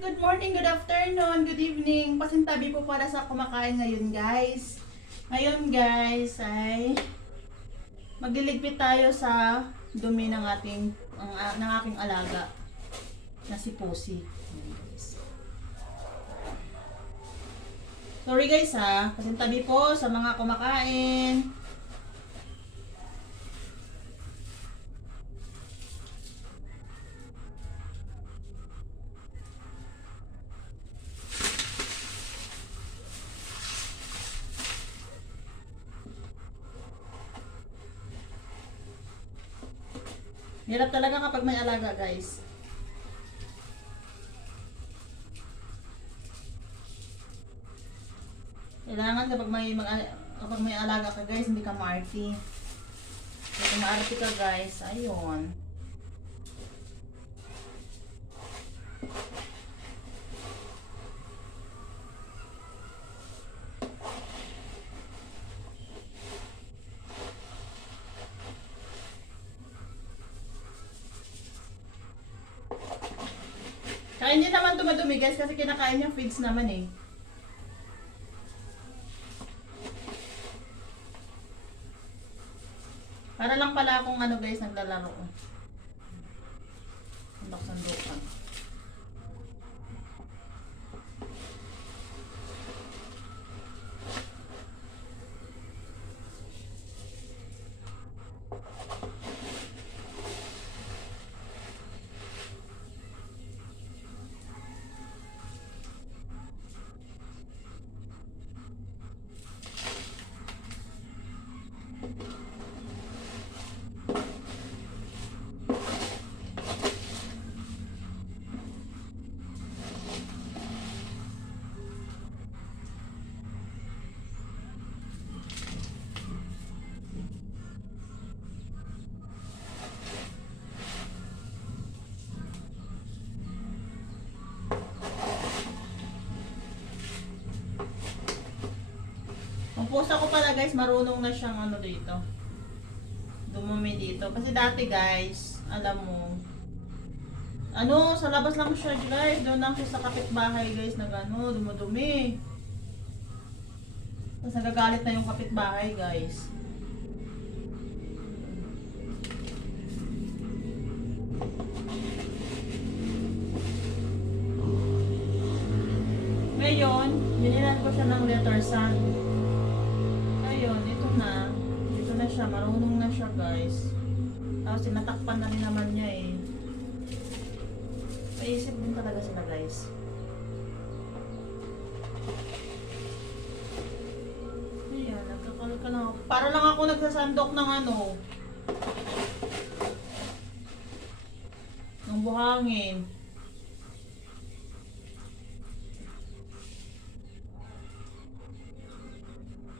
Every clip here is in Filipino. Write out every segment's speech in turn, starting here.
Good morning, good afternoon, good evening. Pasintabi po para sa kumakain ngayon, guys. Ngayon, guys, ay magliligpit tayo sa dumi ng aking alaga na si Pusi. Ayan, guys. Sorry guys ha, pasintabi po sa mga kumakain. Hirap talaga kapag may alaga, guys. Kailangan kapag may alaga ka, guys, hindi ka maarty. Kung maarty ka, guys, ayun. Kaya hindi naman dumadumi, guys, kasi kinakain niya feeds naman eh. Para lang pala akong ano, guys, naglalaro. Sandok sandukan. Ang pusa ko pala, guys, marunong na siyang ano dito. Dumumi dito. Kasi dati, guys, alam mo, ano, sa labas lang siya, guys. Doon lang siya sa kapitbahay, guys, na gano, dumudumi. Tapos nagagalit na yung kapitbahay, guys. Ngayon, binilan ko siya ng letter sun. Ngayon, ito na siya, marunong na siya, guys. Tapos tinatakpan na rin naman niya eh. Paisip din talaga sila, guys. Ayan, nagkakalit ka lang ako. Para lang ako nagsasandok ng ano, ng buhangin.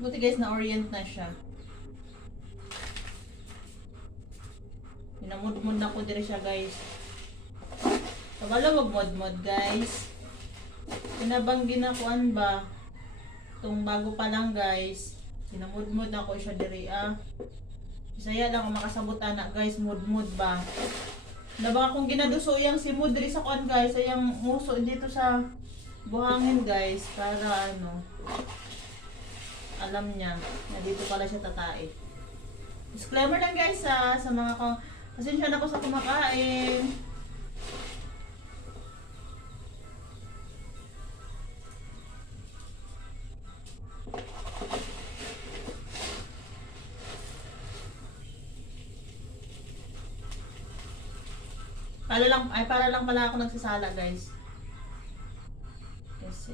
Buti, guys, na-orient na siya. Pinamud-mud na ko dire siya, guys. Kabala wag mod-mod, guys. Pinabanggin na kuan ba? Itong bago pa lang, guys. Pinamud-mud na ko siya dire, ah. Bisaya lang kung makasabot anak, guys. Mud-mud ba? Nabang akong ginaduso yang si Mud dire sa kuan, guys. Ayang muso dito sa buhangin, guys. Para ano, alam niya na dito pala siya tatae. Disclaimer lang, guys, sa mga pasensya na po sa kumakain. Para lang pala ako nagsasala, guys. Kasi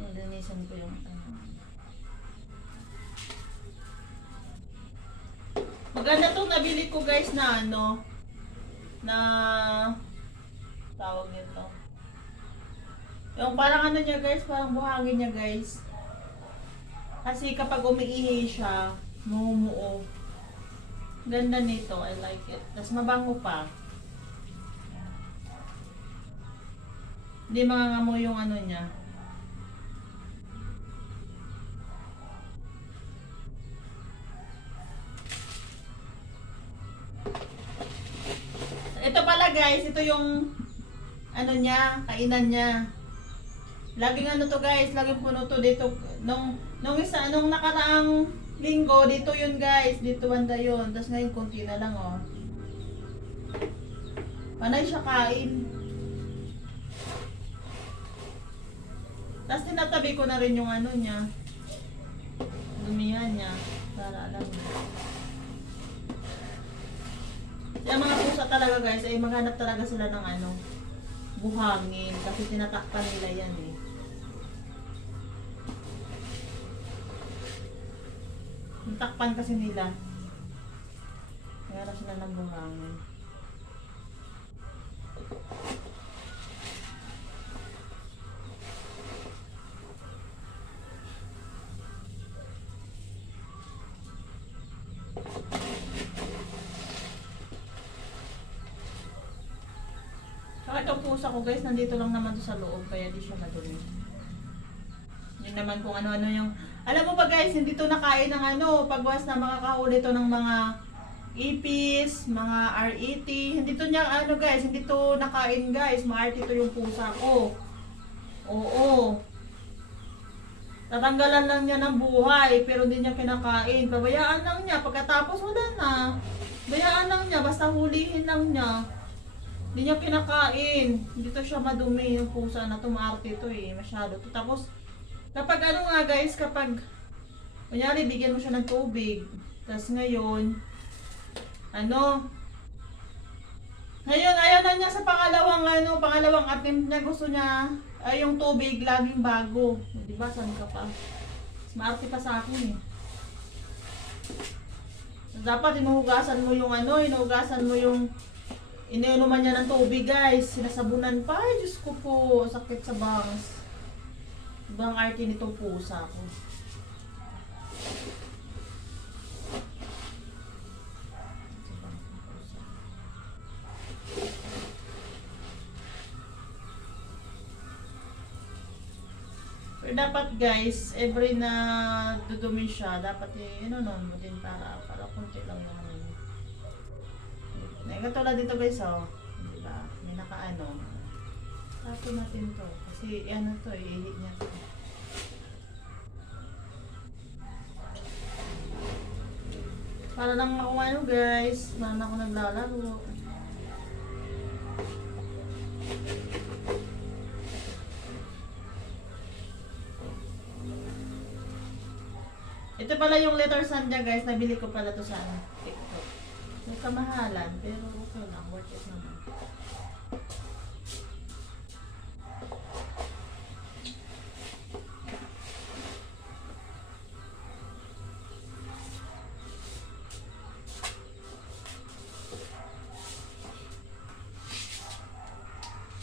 nilinisan ko yung maganda tong nabili ko, guys, na ano, na tawag nito. Yung parang ano niya, guys, parang buhangin niya, guys. Kasi kapag umiihi siya, mumuo. Ganda nito, I like it. Tapos mabango pa. Hindi mangangamoy yung ano niya. Ito pala, guys, ito yung ano niya, kainan niya. Laging ano to guys, laging puno to dito. Nung nakaraang linggo, dito yun guys, dito banda yun. Tapos ngayon, konti na lang oh. Panay siya kain. Tapos tinatabi ko na rin yung ano niya. Dumihan niya. Para alam niya. Kaya mga pusa talaga guys, ay maghanap talaga sila ng ano, buhangin. Kasi tinatakpan nila yan eh. Natakpan kasi nila. Maghanap sila ng buhangin. Saka itong pusa ko guys, nandito lang naman to sa loob, kaya di siya madumi. Yun naman kung ano-ano yung... Alam mo ba guys, hindi to nakain ng ano, pagwas na makakahuli to ng mga ipis, mga RET. Hindi to niya ano guys, hindi to nakain guys, maarte to yung pusa ko. Oo. Tatanggalan lang niya ng buhay, pero hindi niya kinakain. Pabayaan lang niya, pagkatapos wala na. Bayaan lang niya, basta hulihin lang niya. Hindi niya kinakain. Hindi to siya madumi yung pusa na tumaarte to eh. Masyado to. Tapos, kapag ano nga guys, kapag, kunyari, bigyan mo siya ng tubig. Tapos ngayon, ngayon, ayaw na niya sa pangalawang attempt niya. Gusto niya, ay yung tubig, laging bago. Diba, saan ka pa? Mas maarte pa sa akin eh. Dapat, inuhugasan mo yung iniinuman niya ng tubig guys, sinasabunan pa. Ay, Diyos ko po, sakit sa bangs. Ibang arte nitong pusa ko. Pero dapat guys, every na dudumi siya, dapat ano mo din para konti lang naman. Katulad dito guys, oh. Diba? May nakaano. Tapo natin to. Kasi ano to, ihit niya to. Para lang ako ano guys. Para na ako naglalaro. Ito pala yung letter sand niya guys. Nabili ko pala to sa TikTok. May kamahalan, pero okay lang, worth it naman.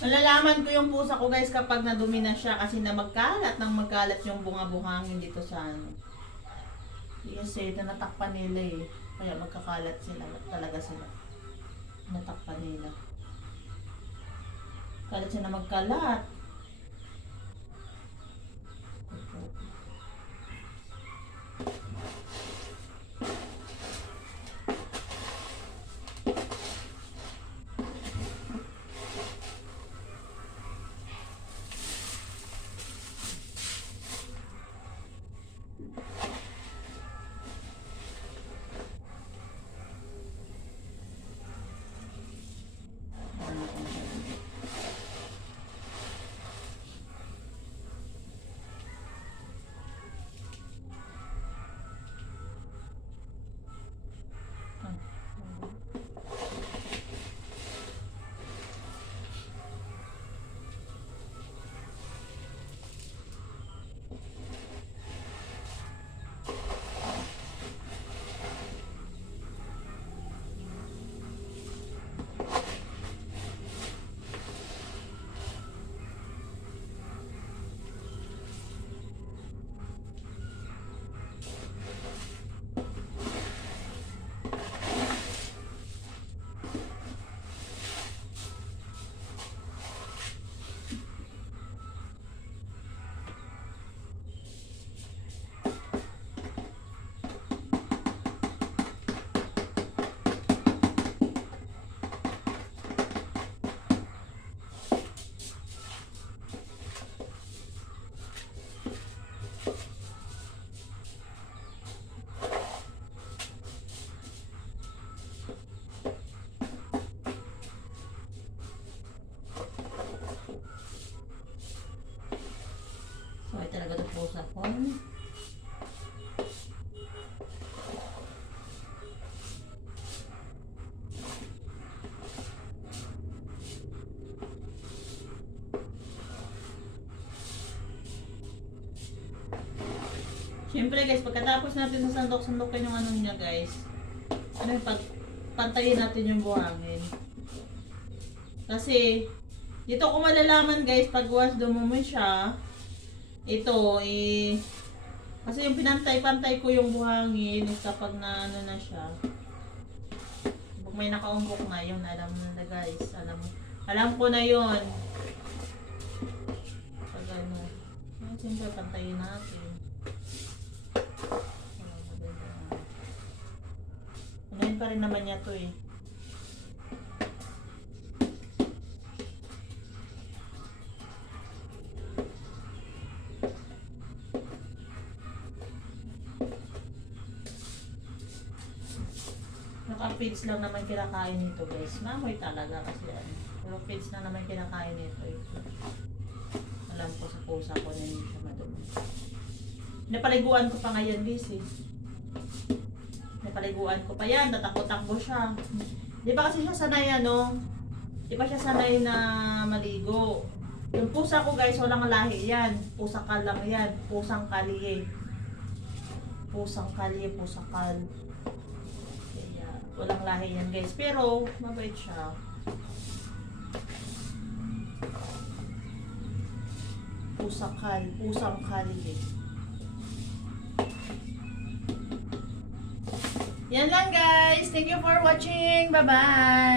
Malalaman ko yung pusa ko guys kapag nadumi na siya kasi na magkalat yung bunga-buhangin dito sa ano. Kasi natakpan nila eh. Kaya magkakalat sila, talaga sila. Natakpan nila. Kalat sila magkalat. Siyempre guys, pagkatapos natin sa sandok-sandokin yung ano niya guys, ano yung pantayin natin yung buhangin. Kasi, dito ko malalaman guys, pag once dumumoy siya, ito kasi yung pinantay-pantay ko yung buhangin is kapag na ano na siya. Pag may nakaumbok na yun, alam mo na guys, alam ko na yun. Pag ano, siyempre pantayin natin. Ngayon pa rin naman niya to eh. Naka-feeds lang naman kinakain nito guys. Mamoy talaga kasi ano. Pero feeds lang naman kinakain nito eh. Alam ko sa pusa ko na hindi siya madumi. Napaliguan ko pa ngayon guys eh. Napaliguan ko pa yan. Tatakbo-takbo siya. Di ba kasi siya sanay ano? Di ba siya sanay na maligo? Yung pusa ko guys, walang lahi yan. Pusang kal lang yan. Pusang kalye. Pusang kalye, pusang kal. Kaya walang lahi yan guys. Pero mabait siya. Pusang kalye. Yan lang guys. Thank you for watching. Bye-bye.